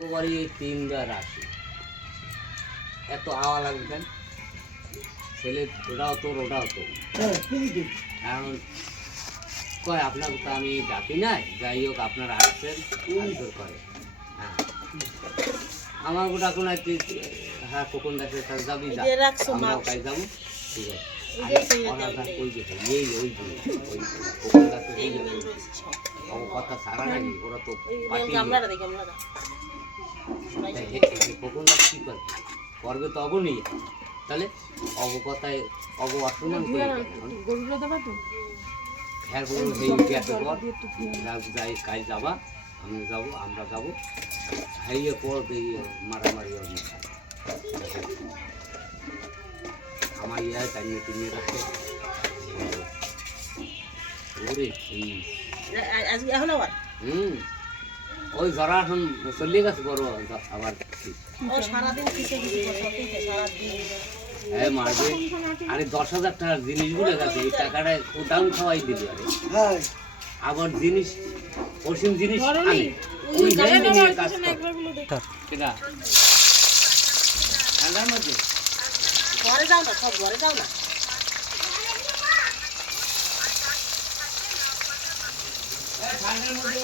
বাড়ি 3 বার আসি, এত হাওয়া লাগবে কেন? ছেলে ওটাও তোর ওটাও তোর, এখন কয় আপনাকে তো আমি ডাকি নাই, যাই হোক আপনারা আসছেন আদর করে। হ্যাঁ আমার ওটা কোনো হ্যাঁ কখন দেখে যাবি আমরাও কাজ যাবো, ঠিক আছে। কথা সারা নাকি ওরা তো কখন গাছ কি করবে করবে তো অবনই, তাহলে অবকথায় অসম্মান করে যাই কাজ যাবা, আমি যাবো আমরা যাবো, হাইয়ে পর মারামারি আমার ইয়ে তাই নিয়ে কিনে রাখছে ওরে এখন আবার ওই জরা এখন চলে গেছে বড় আবার হ্যাঁ মারবে। আরে 10,000 টাকার জিনিসগুলো গেছে, এই টাকাটা দাম খাওয়াই দিবি। আরে আবার জিনিস অসীম জিনিস আনে ওই নিয়ে কাজ কেটা ঠান্ডার মধ্যে ঘরে যাও না, সব ঘরে যাও না। ঠান্ডার মধ্যে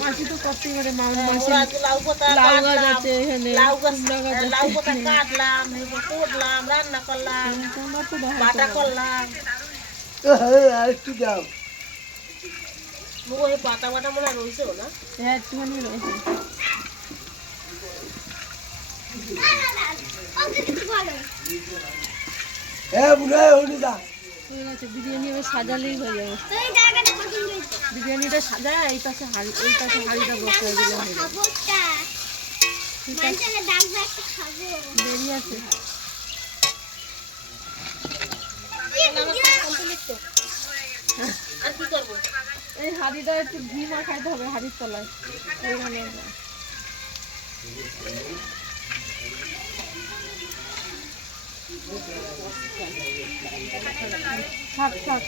মাসি তো করতেই পারে, লাউ গাছ আছে এখানে, লাউ পাতা কাটলাম, তুললাম, রান্না করলাম, বাটা করলাম। আর একটু দাও ওই পাতা বাটা মনে রয়েছে না? হ্যাঁ একটুখানি রয়েছে। বিরিয়ানি এবার সাজালেই হয়ে যাবে, বিরিয়ানিটা সাজা এই পাশে হাড়িটা বসে দিলে হয়ে যাবে। দেরি আছে, আর কি করবো? এই হাড়িটা একটু ঘি মাখাইতে হবে হাড়ির তলায়। থাক থাক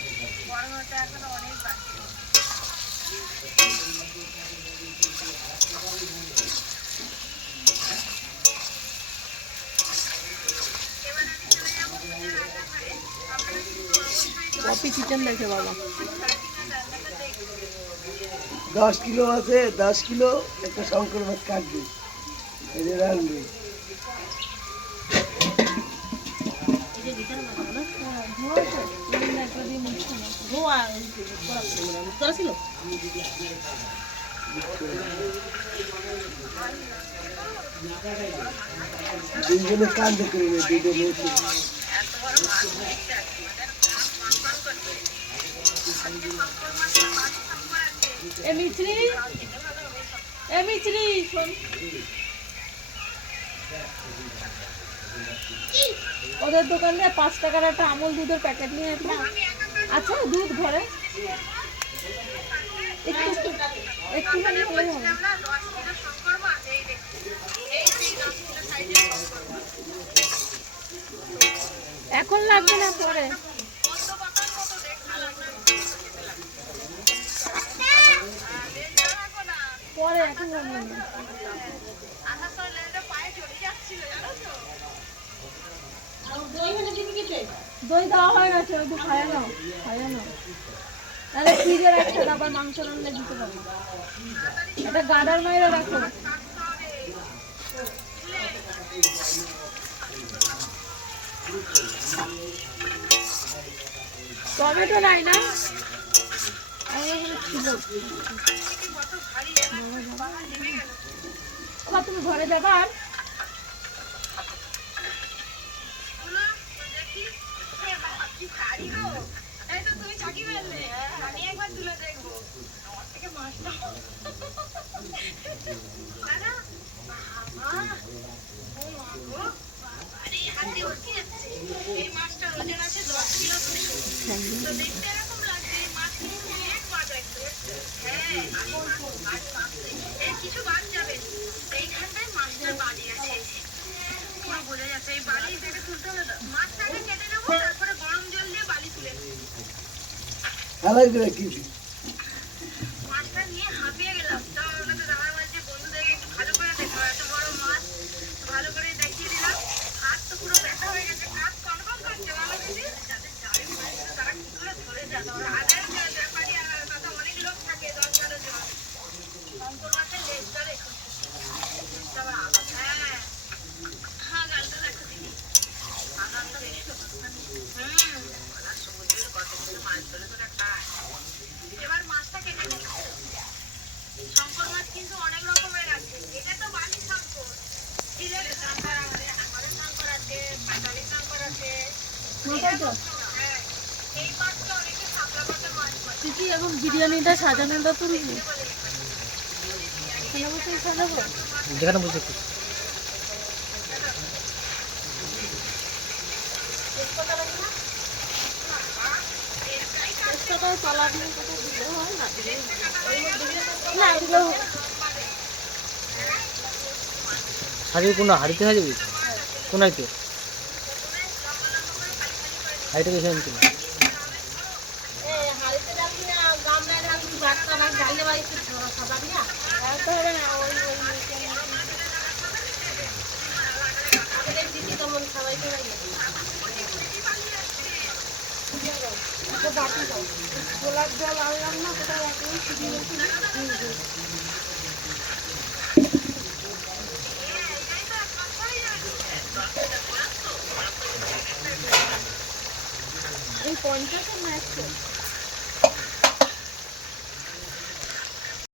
কপি চিকেন দেখে বাবা 10 কিলো আছে, 10 কিলো একটা শঙ্কর মাছ কাটবে, রাখবে। দুজনে কান্দে করে দুজনে ওদের দোকানে 5 টাকার একটা আমুল দুধের প্যাকেট নিয়ে আচ্ছা দুধ ঘরে একটুখানি হলেই হবে। এখন লাগবে না, পরে পরে এখন লাগবে না। দই দেওয়া হয়ে গেছে, একটু খাইয়ে নাও তাহলে ফ্রিজে রাখতে, আবার মাংস রান্না দিতে পারবো। এটা গাডার মাইরা রাখো, টমেটো নাই না ছিল। তুমি ঘরে যাবা? আর এই মাছটা ওজন আছে 10 কিলো 200, তো দেখতে এরকম লাগছে মাছ কিন্তু এক মাছ একটু। হ্যাঁ এর কিছু বাদ যাবে, এইখানটায় মাছটার বাড়ি আছে, পুরো বোঝা যাচ্ছে এই বাড়ি হালাই করে কি মাছটা নিয়ে হাঁপিয়ে গেলাম। তো ওনাকে দাদা বলছে বন্ধুদেরকে একটু ভালো করে দেখো, এত বড় মাছ ভালো করে দেখিয়ে দিলাম। হাত তো পুরো ব্যথা হয়ে গেছে, হাত কনকন করছে। ভালো দিদি যাদের জালে পড়েছিল তারা কি করে ধরে যায়, ওরা হাজার ব্যাপারী আর কথা অনেক লোক থাকে, 10-12 জন। শঙ্কর মাছের লেজটা রেখো, লেজটা আবার আলাদা। হ্যাঁ হ্যাঁ, গালটা দেখো দিদি, আনন্দ রেখো। ওরা সমুদ্রের কত কিছু মাছ ধরে ধরে খায়। এবার মাছটা কেটে নিই। শঙ্কর মাছ কিন্তু অনেক রকমের আছে, এটা তো বালি শঙ্কর, সিলেট শঙ্কর, আমাদের হাঙ্গরের শঙ্কর আছে, পাটালি শঙ্কর আছে। হ্যাঁ, এই মাছটা অনেকে শাপলা মাছের মাছ বলে। তুই কি এখন বিরিয়ানিটা সাজানোটা তুলবি? এখানে বসে সাজাবো? যেখানে বসে তেজপাতা তলা দিয়ে কোথাও দিলে হয় না? না দিলেও হবে। শাড়ি কোন হাড়িতে হয়ে যাবি? কোন হাড়িতে? হাড়িটা বেশি আনছি না। হাড়িতে রাখবি না, গামলায় রাখবি, বাচ্চা ভাত ডালে বাড়িতে খাবাবি না? রাখতে হবে না, আমাদের দিদি কেমন সবাইকে লাগে। বাটি দাও, গোলাপ জল আনলাম না, কোথায় রাখবি? সিঁড়ি এই 50-এর ম্যাচ